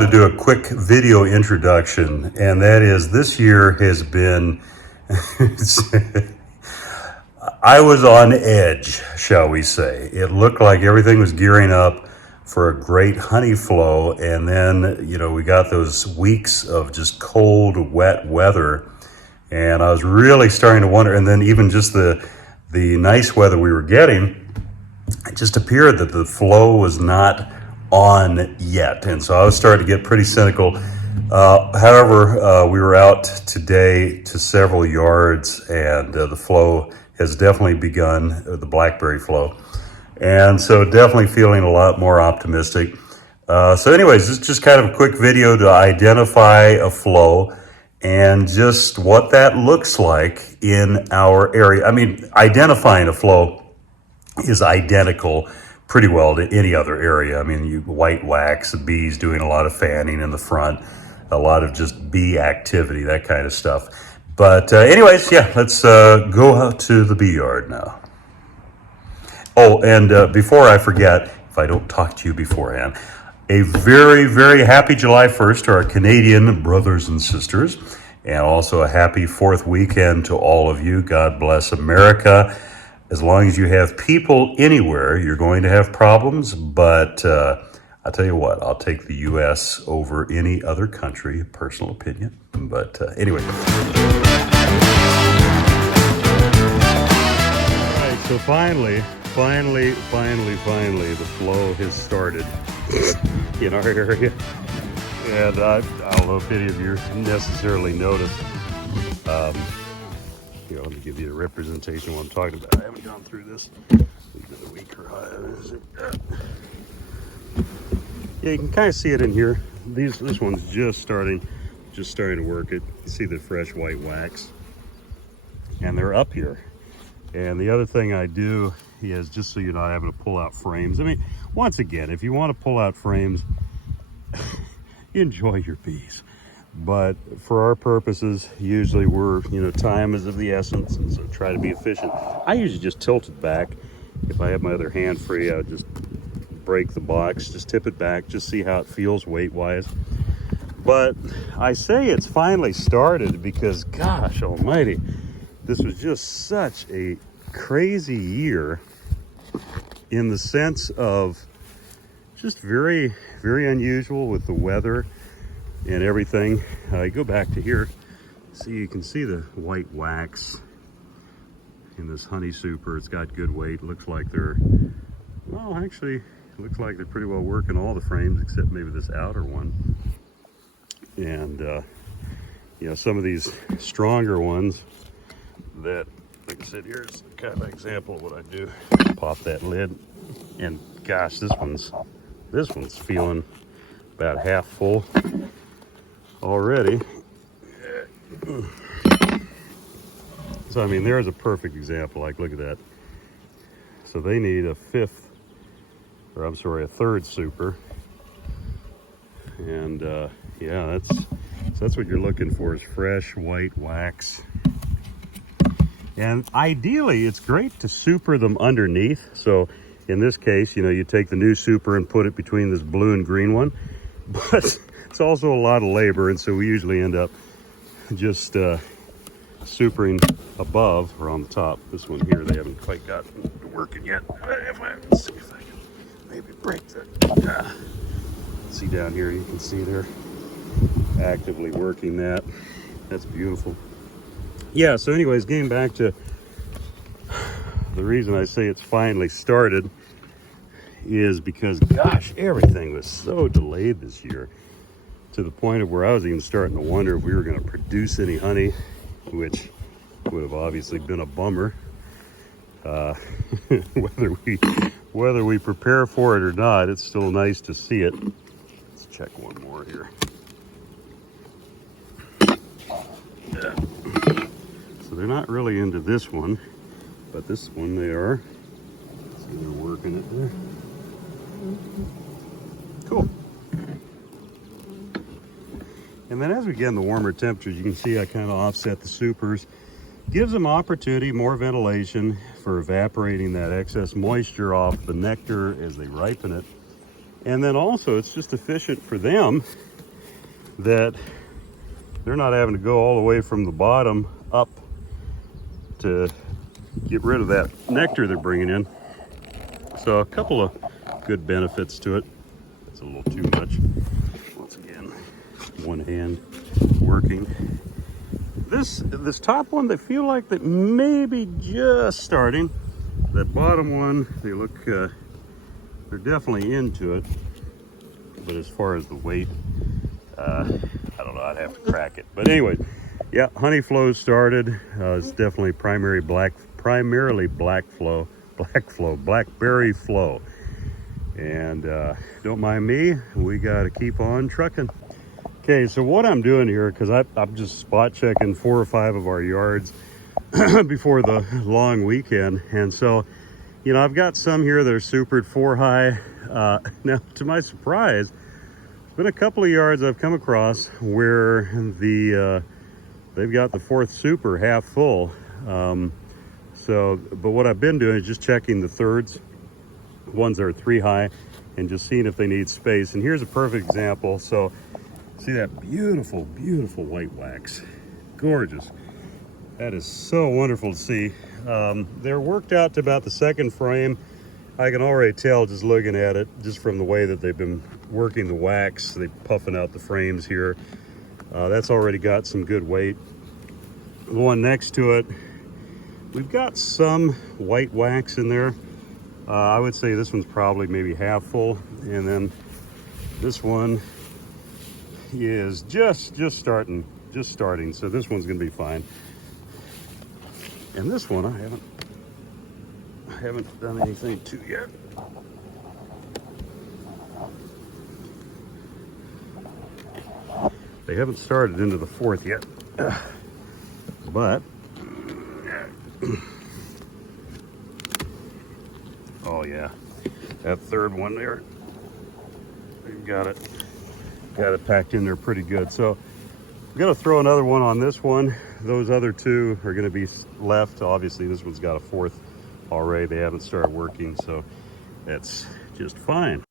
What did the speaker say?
To do a quick video introduction, and that is this year has been I was on edge, shall we say. It looked like everything was gearing up for a great honey flow, and then we got those weeks of just cold, wet weather, and I was really starting to wonder. And then even just the nice weather we were getting, it just appeared that the flow was not on yet, and so I was starting to get pretty cynical. However, we were out today to several yards, and the flow has definitely begun, the Blackberry flow, and so definitely feeling a lot more optimistic. So anyways, this is just kind of a quick video to identify a flow and just what that looks like in our area. I mean, identifying a flow is identical pretty well to any other area. I mean, white wax, the bees doing a lot of fanning in the front, a lot of just bee activity, that kind of stuff. But anyways, yeah, let's go out to the bee yard now. Oh, and before I forget, if I don't talk to you beforehand, a very, very happy July 1st to our Canadian brothers and sisters, and also a happy 4th weekend to all of you. God bless America. As long as you have people anywhere, you're going to have problems, but I'll tell you what, I'll take the U.S. over any other country, personal opinion. But anyway. All right, so finally, the flow has started in our area. And I don't know if any of you necessarily noticed. Let me give you a representation of what I'm talking about. I haven't gone through this. A week or yeah, you can kind of see it in here. This one's just starting to work it. You see the fresh white wax, and they're up here. And the other thing I do is, just so you're not having to pull out frames. I mean, once again, if you want to pull out frames, enjoy your bees. But for our purposes, usually we're, time is of the essence, and so try to be efficient. I usually just tilt it back. If I have my other hand free, I would just break the box, just tip it back, just see how it feels weight-wise. But I say it's finally started because, gosh almighty, this was just such a crazy year in the sense of just very, very unusual with the weather and everything. Go back to here, see, you can see the white wax in this honey super. It's got good weight. Looks like they're, well, actually looks like they're pretty well working all the frames except maybe this outer one. And some of these stronger ones that, like I said, here's kind of an example of what I do. Pop that lid, and gosh, this one's feeling about half full already. So I mean, there's a perfect example. Like, look at that. So they need a third super, and yeah, that's what you're looking for, is fresh white wax. And ideally, it's great to super them underneath. So in this case, you take the new super and put it between this blue and green one, but it's also a lot of labor, and so we usually end up just supering above or on the top. This one here, they haven't quite gotten to working yet. Let's see if I can maybe break that. See down here, you can see they're actively working that. That's beautiful. Yeah, so anyways, getting back to the reason I say it's finally started is because, gosh, everything was so delayed this year, to the point of where I was even starting to wonder if we were going to produce any honey, which would have obviously been a bummer. Whether we prepare for it or not, it's still nice to see it. Let's check one more here. Yeah. So they're not really into this one, but this one they are. So they're working it there. Cool. And then as we get in the warmer temperatures, you can see I kind of offset the supers. Gives them opportunity, more ventilation for evaporating that excess moisture off the nectar as they ripen it. And then also it's just efficient for them that they're not having to go all the way from the bottom up to get rid of that nectar they're bringing in. So a couple of good benefits to it. It's a little too much. Once again, one hand working. This top one, they feel like they may be just starting. That bottom one, they look, they're definitely into it. But as far as the weight, I don't know, I'd have to crack it. But anyway, yeah, honey flow started. It's definitely primarily blackberry flow. And don't mind me, we got to keep on trucking. Okay, so what I'm doing here, because I'm just spot checking 4 or 5 of our yards before the long weekend. And so, you know, I've got some here that are supered 4 high. Now, to my surprise, there's been a couple of yards I've come across where they've got the 4th super half full. But what I've been doing is just checking the 3rds, ones that are 3 high, and just seeing if they need space. And here's a perfect example. So see that beautiful, beautiful white wax. Gorgeous. That is so wonderful to see. They're worked out to about the 2nd frame. I can already tell just looking at it, just from the way that they've been working the wax. They're puffing out the frames here. That's already got some good weight. The one next to it, we've got some white wax in there. I would say this one's probably maybe half full. And then this one is just starting. So this one's gonna be fine. And this one I haven't done anything to yet. They haven't started into the 4th yet, but oh yeah, that 3rd one there, we've got it packed in there pretty good. So I'm gonna throw another one on this one. Those other 2 are gonna be left. Obviously this one's got a 4th already. They haven't started working, so that's just fine.